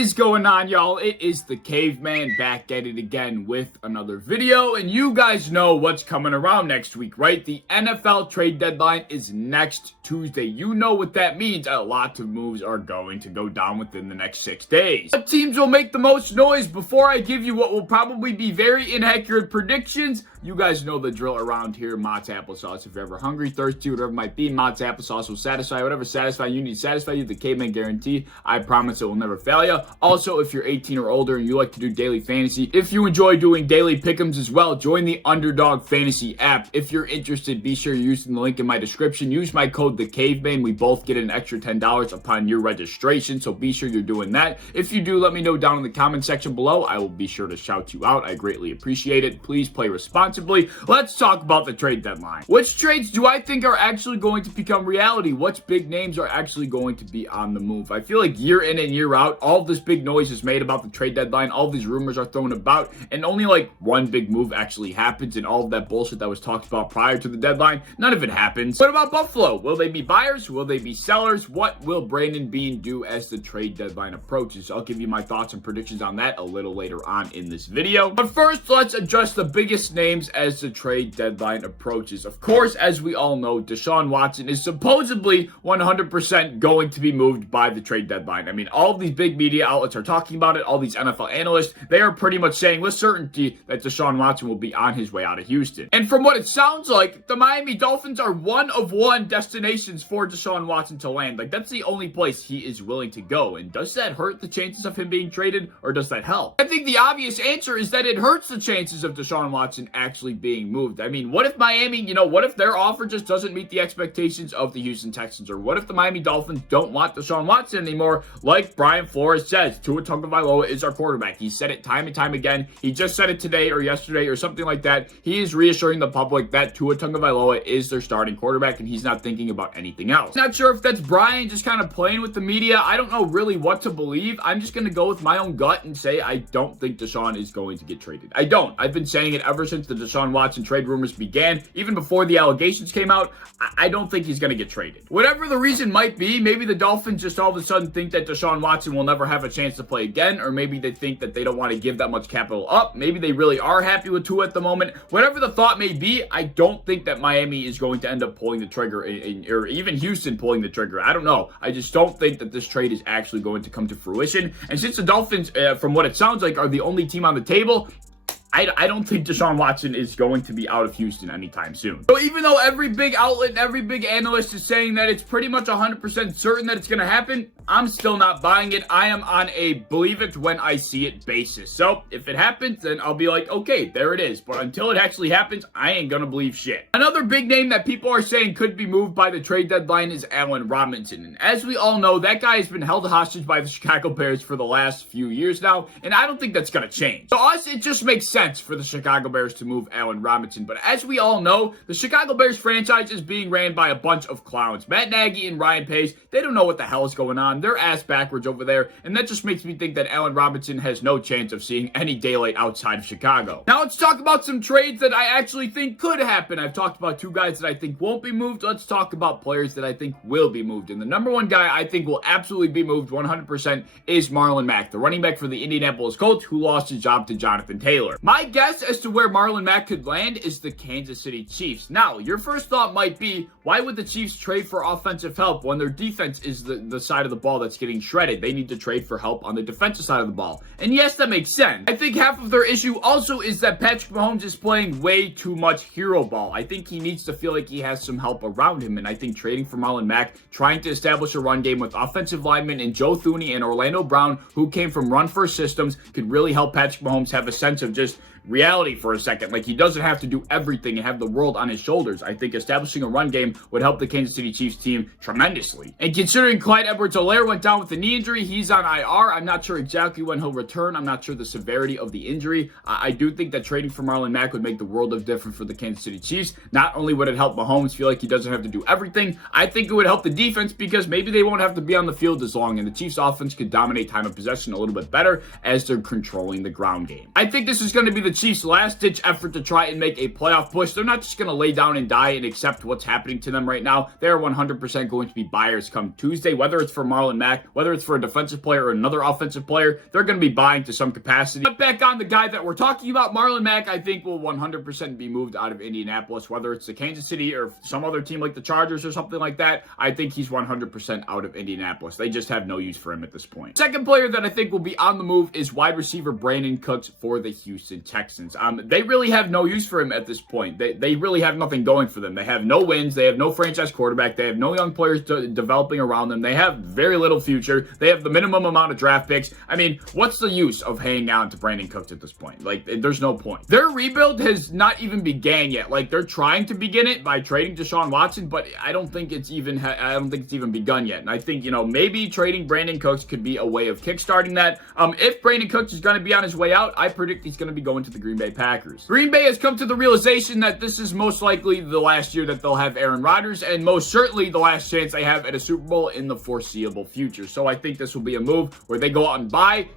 is going on, y'all? It is the Caveman back at it again with another video, and you guys know what's coming around next week, right? The NFL trade deadline is next Tuesday. You know what that means. A lot of moves are going to go down within the next 6 days. What teams will make the most noise? Before I give you what will probably be very inaccurate predictions, you guys know the drill around here. Mott's applesauce. If you're ever hungry, thirsty, whatever it might be, Mott's applesauce will satisfy whatever satisfy you need. Satisfy you, the Caveman guarantee. I promise it will never fail you. Also, if you're 18 or older and you like to do daily fantasy, if you enjoy doing daily pick'ems as well, join the Underdog Fantasy app. If you're interested, be sure you're using the link in my description. Use my code the Caveman. We both get an extra $10 upon your registration, so be sure you're doing that. If you do, let me know down in the comment section below. I will be sure to shout you out. I greatly appreciate it. Please play responsibly. Let's talk about the trade deadline. Which trades do I think are actually going to become reality? Which big names are actually going to be on the move? I feel like year in and year out, all this big noise is made about the trade deadline. All these rumors are thrown about, and only like one big move actually happens, and all of that bullshit that was talked about prior to the deadline, none of it happens. What about Buffalo? Will they be buyers? Will they be sellers? What will Brandon Beane do as the trade deadline approaches? I'll give you my thoughts and predictions on that a little later on in this video. But first, let's address the biggest names as the trade deadline approaches. Of course, as we all know, Deshaun Watson is supposedly 100% going to be moved by the trade deadline. I mean, all of these big media outlets are talking about it. All these NFL analysts, they are pretty much saying with certainty that Deshaun Watson will be on his way out of Houston. And from what it sounds like, the Miami Dolphins are one of one destinations for Deshaun Watson to land. Like, that's the only place he is willing to go. And does that hurt the chances of him being traded, or does that help? I think the obvious answer is that it hurts the chances of Deshaun Watson actually being moved. I mean, what if Miami, what if their offer just doesn't meet the expectations of the Houston Texans? Or what if the Miami Dolphins don't want Deshaun Watson anymore? Like Brian Flores says, Tua Tagovailoa is our quarterback. He said it time and time again. He just said it today or yesterday or something like that. He is reassuring the public that Tua Tagovailoa is their starting quarterback, and he's not thinking about anything else. Not sure if that's Brian just kind of playing with the media. I don't know really what to believe. I'm just going to go with my own gut and say I don't think Deshaun is going to get traded. I don't. I've been saying it ever since the Deshaun Watson trade rumors began, even before the allegations came out. I don't think he's going to get traded. Whatever the reason might be, maybe the Dolphins just all of a sudden think that Deshaun Watson will never have a chance to play again, or maybe they think that they don't want to give that much capital up. Maybe they really are happy with Tua at the moment. Whatever the thought may be, I don't think that Miami is going to end up pulling the trigger, or even Houston pulling the trigger. I don't know. I just don't think that this trade is actually going to come to fruition. And since the Dolphins, from what it sounds like, are the only team on the table, I don't think Deshaun Watson is going to be out of Houston anytime soon. So even though every big outlet and every big analyst is saying that it's pretty much 100% certain that it's going to happen, I'm still not buying it. I am on a believe it when I see it basis. So if it happens, then I'll be like, okay, there it is. But until it actually happens, I ain't going to believe shit. Another big name that people are saying could be moved by the trade deadline is Allen Robinson. And as we all know, that guy has been held hostage by the Chicago Bears for the last few years now, and I don't think that's going to change. To us, it just makes sense for the Chicago Bears to move Allen Robinson. But as we all know, the Chicago Bears franchise is being ran by a bunch of clowns. Matt Nagy and Ryan Pace, they don't know what the hell is going on. They're ass backwards over there, and that just makes me think that Allen Robinson has no chance of seeing any daylight outside of Chicago. Now let's talk about some trades that I actually think could happen. I've talked about two guys that I think won't be moved. Let's talk about players that I think will be moved. And the number one guy I think will absolutely be moved 100% is Marlon Mack, the running back for the Indianapolis Colts, who lost his job to Jonathan Taylor. My guess as to where Marlon Mack could land is the Kansas City Chiefs. Now, your first thought might be, why would the Chiefs trade for offensive help when their defense is the side of the ball that's getting shredded? They need to trade for help on the defensive side of the ball. And yes, that makes sense. I think half of their issue also is that Patrick Mahomes is playing way too much hero ball. I think he needs to feel like he has some help around him, and I think trading for Marlon Mack, trying to establish a run game with offensive linemen and Joe Thuney and Orlando Brown, who came from run-first systems, could really help Patrick Mahomes have a sense of just reality for a second. Like, he doesn't have to do everything and have the world on his shoulders. I think establishing a run game would help the Kansas City Chiefs team tremendously. And considering Clyde Edwards-Helaire went down with a knee injury, he's on IR. I'm not sure exactly when he'll return. I'm not sure the severity of the injury. I do think that trading for Marlon Mack would make the world of difference for the Kansas City Chiefs. Not only would it help Mahomes feel like he doesn't have to do everything, I think it would help the defense because maybe they won't have to be on the field as long, and the Chiefs offense could dominate time of possession a little bit better as they're controlling the ground game. I think this is going to be the Chiefs' last-ditch effort to try and make a playoff push. They're not just going to lay down and die and accept what's happening to them right now. They're 100% going to be buyers come Tuesday, whether it's for Marlon Mack, whether it's for a defensive player or another offensive player. They're going to be buying to some capacity. But back on the guy that we're talking about, Marlon Mack, I think will 100% be moved out of Indianapolis, whether it's the Kansas City or some other team like the Chargers or something like that. I think he's 100% out of Indianapolis. They just have no use for him at this point. Second player that I think will be on the move is wide receiver Brandon Cooks for the Houston Texans. They really have no use for him at this point. They really have nothing going for them. They have no wins. They have no franchise quarterback. They have no young players developing around them. They have very little future. They have the minimum amount of draft picks. I mean, what's the use of hanging on to Brandon Cooks at this point? Like, there's no point. Their rebuild has not even began yet. Like, they're trying to begin it by trading Deshaun Watson, but I don't think it's even begun yet. And I think, maybe trading Brandon Cooks could be a way of kickstarting that. If Brandon Cooks is going to be on his way out, I predict he's going to be going to the Green Bay Packers. Green Bay has come to the realization that this is most likely the last year that they'll have Aaron Rodgers, and most certainly the last chance they have at a Super Bowl in the foreseeable future. So I think this will be a move where they go out and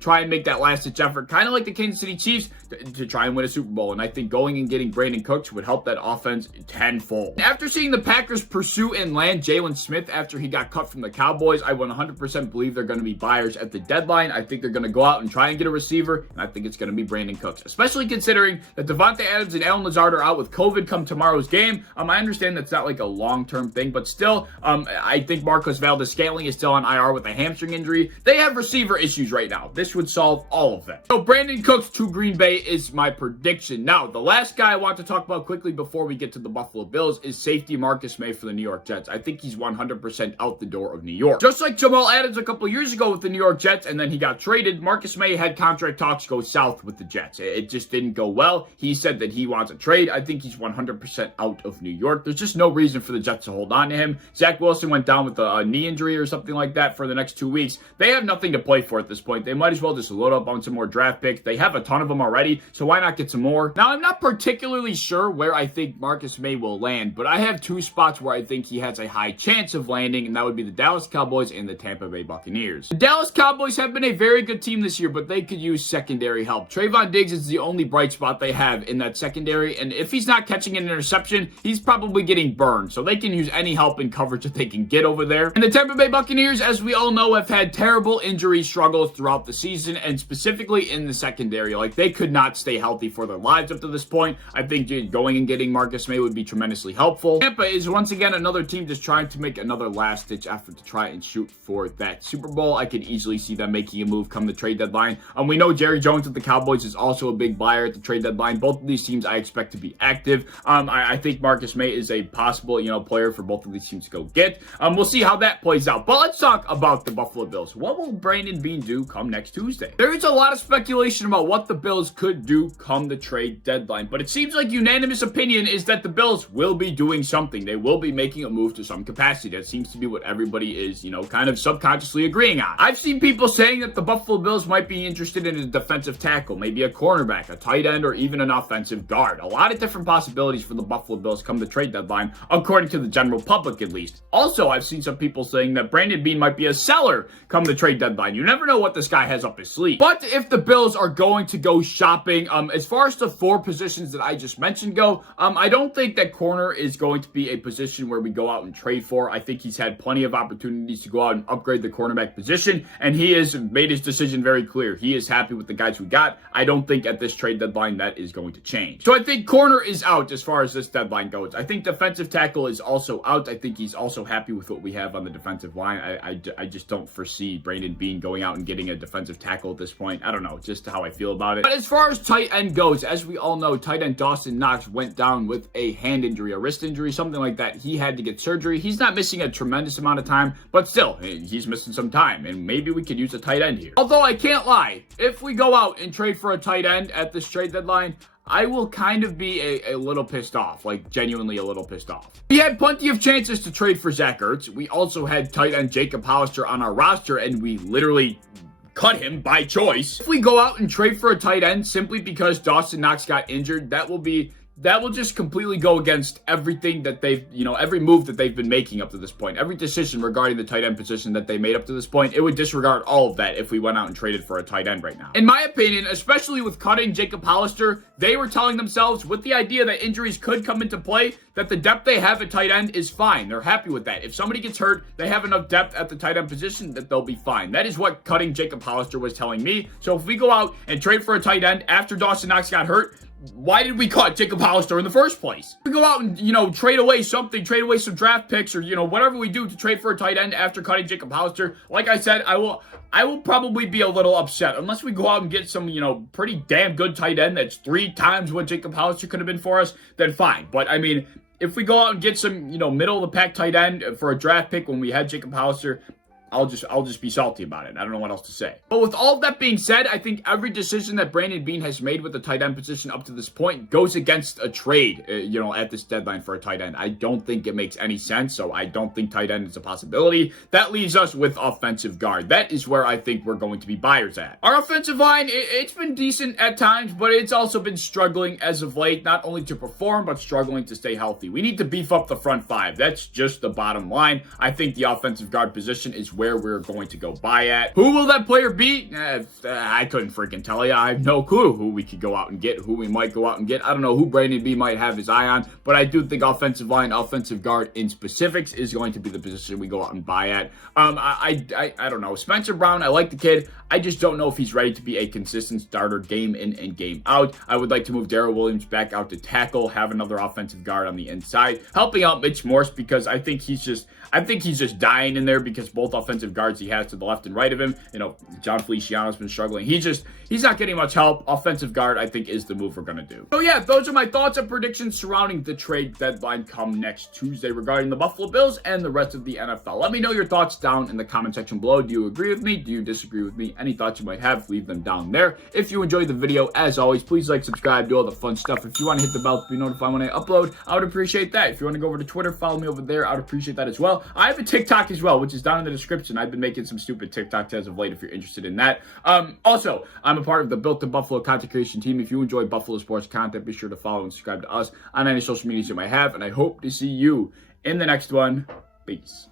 try and make that last-ditch effort, kind of like the Kansas City Chiefs, to try and win a Super Bowl. And I think going and getting Brandon Cooks would help that offense tenfold. After seeing the Packers pursue and land Jalen Smith after he got cut from the Cowboys, I 100% believe they're going to be buyers at the deadline. I think they're going to go out and try and get a receiver, and I think it's going to be Brandon Cooks, especially considering that Devontae Adams and Allen Lazard are out with COVID come tomorrow's game. I understand that's not like a long-term thing, but still, I think Marcus Valdes-Scantling is still on IR with a hamstring injury. They have receiver issues right now. This would solve all of them. So Brandon Cooks to Green Bay is my prediction. Now, the last guy I want to talk about quickly before we get to the Buffalo Bills is safety Marcus Maye for the New York Jets. I think he's 100% out the door of New York. Just like Jamal Adams a couple years ago with the New York Jets, and then he got traded, Marcus Maye had contract talks go south with the Jets. It just didn't go well. He said that he wants a trade. I think he's 100% out of New York. There's just no reason for the Jets to hold on to him. Zach Wilson went down with a knee injury or something like that for the next 2 weeks. They have nothing to play for at this point. They might as well just load up on some more draft picks. They have a ton of them already, so why not get some more? Now, I'm not particularly sure where I think Marcus Maye will land, but I have two spots where I think he has a high chance of landing, and that would be the Dallas Cowboys and the Tampa Bay Buccaneers. The Dallas Cowboys have been a very good team this year, but they could use secondary help. Trayvon Diggs is the only bright spot they have in that secondary, and if he's not catching an interception, he's probably getting burned, so they can use any help and coverage that they can get over there. And the Tampa Bay Buccaneers, as we all know, have had terrible injury struggles throughout the season, and specifically in the secondary. Like, they could not stay healthy for their lives up to this point. I think going and getting Marcus Maye would be tremendously helpful. Tampa is once again another team just trying to make another last-ditch effort to try and shoot for that Super Bowl. I could easily see them making a move come the trade deadline. We know Jerry Jones with the Cowboys is also a big buyer at the trade deadline. Both of these teams I expect to be active. I think Marcus Maye is a possible, player for both of these teams to go get. We'll see how that plays out. But let's talk about the Buffalo Bills. What will Brandon Beane do come next Tuesday? There is a lot of speculation about what the Bills could do come the trade deadline, but it seems like unanimous opinion is that the Bills will be doing something. They will be making a move to some capacity. That seems to be what everybody is, kind of subconsciously agreeing on. I've seen people saying that the Buffalo Bills might be interested in a defensive tackle, maybe a cornerback, a tight end, or even an offensive guard. A lot of different possibilities for the Buffalo Bills come the trade deadline, according to the general public at least. Also, I've seen some people saying that Brandon Beane might be a seller come the trade deadline. You never know what this guy has up his sleeve. But if the Bills are going to go shopping, as far as the four positions that I just mentioned go, I don't think that corner is going to be a position where we go out and trade for. I think he's had plenty of opportunities to go out and upgrade the cornerback position, and he has made his decision very clear. He is happy with the guys we got. I don't think at this trade deadline that is going to change. So I think corner is out as far as this deadline goes. I think defensive tackle is also out. I think he's also happy with what we have on the defensive line. I just don't foresee Brandon Beane going out and getting a defensive tackle at this point. I don't know, just how I feel about it. But as far as tight end goes, as we all know, tight end Dawson Knox went down with a hand injury, a wrist injury, something like that. He had to get surgery. He's not missing a tremendous amount of time, but still, he's missing some time, and maybe we could use a tight end here. Although I can't lie, if we go out and trade for a tight end at this trade deadline, I will kind of be a little pissed off, like genuinely a little pissed off. We had plenty of chances to trade for Zach Ertz. We also had tight end Jacob Hollister on our roster, and we literally cut him by choice. If we go out and trade for a tight end simply because Dawson Knox got injured, that will be that will just completely go against everything that they've, every move that they've been making up to this point. Every decision regarding the tight end position that they made up to this point, it would disregard all of that if we went out and traded for a tight end right now. In my opinion, especially with cutting Jacob Hollister, they were telling themselves, with the idea that injuries could come into play, that the depth they have at tight end is fine. They're happy with that. If somebody gets hurt, they have enough depth at the tight end position that they'll be fine. That is what cutting Jacob Hollister was telling me. So if we go out and trade for a tight end after Dawson Knox got hurt, why did we cut Jacob Hollister in the first place? We go out and, trade away something, trade away some draft picks or, whatever we do to trade for a tight end after cutting Jacob Hollister. Like I said, I will probably be a little upset unless we go out and get some, pretty damn good tight end that's 3 times what Jacob Hollister could have been for us, then fine. But I mean, if we go out and get some, middle of the pack tight end for a draft pick when we had Jacob Hollister, I'll just be salty about it. I don't know what else to say. But with all of that being said, I think every decision that Brandon Beane has made with the tight end position up to this point goes against a trade, at this deadline for a tight end. I don't think it makes any sense, so I don't think tight end is a possibility. That leaves us with offensive guard. That is where I think we're going to be buyers at. Our offensive line, it's been decent at times, but it's also been struggling as of late, not only to perform, but struggling to stay healthy. We need to beef up the front 5. That's just the bottom line. I think the offensive guard position is where we're going to go buy at. Who will that player be? I couldn't freaking tell you. I have no clue who we could go out and get, who we might go out and get. I don't know who Brandon B might have his eye on, but I do think offensive line, offensive guard in specifics is going to be the position we go out and buy at. I don't know. Spencer Brown, I like the kid. I just don't know if he's ready to be a consistent starter game in and game out. I would like to move Darrell Williams back out to tackle, have another offensive guard on the inside, helping out Mitch Morse because I think he's just dying in there because both offensive guards he has to the left and right of him, John Feliciano's been struggling. He's not getting much help. Offensive guard, I think, is the move we're going to do. So yeah, those are my thoughts and predictions surrounding the trade deadline come next Tuesday regarding the Buffalo Bills and the rest of the NFL. Let me know your thoughts down in the comment section below. Do you agree with me? Do you disagree with me? Any thoughts you might have, leave them down there. If you enjoyed the video, as always, please like, subscribe, do all the fun stuff. If you want to hit the bell to be notified when I upload, I would appreciate that. If you want to go over to Twitter, follow me over there. I would appreciate that as well. I have a TikTok as well, which is down in the description. I've been making some stupid TikToks as of late if you're interested in that. Also, I'm a part of the Built to Buffalo content creation team. If you enjoy Buffalo sports content, be sure to follow and subscribe to us on any social medias you might have, and I hope to see you in the next one. Peace.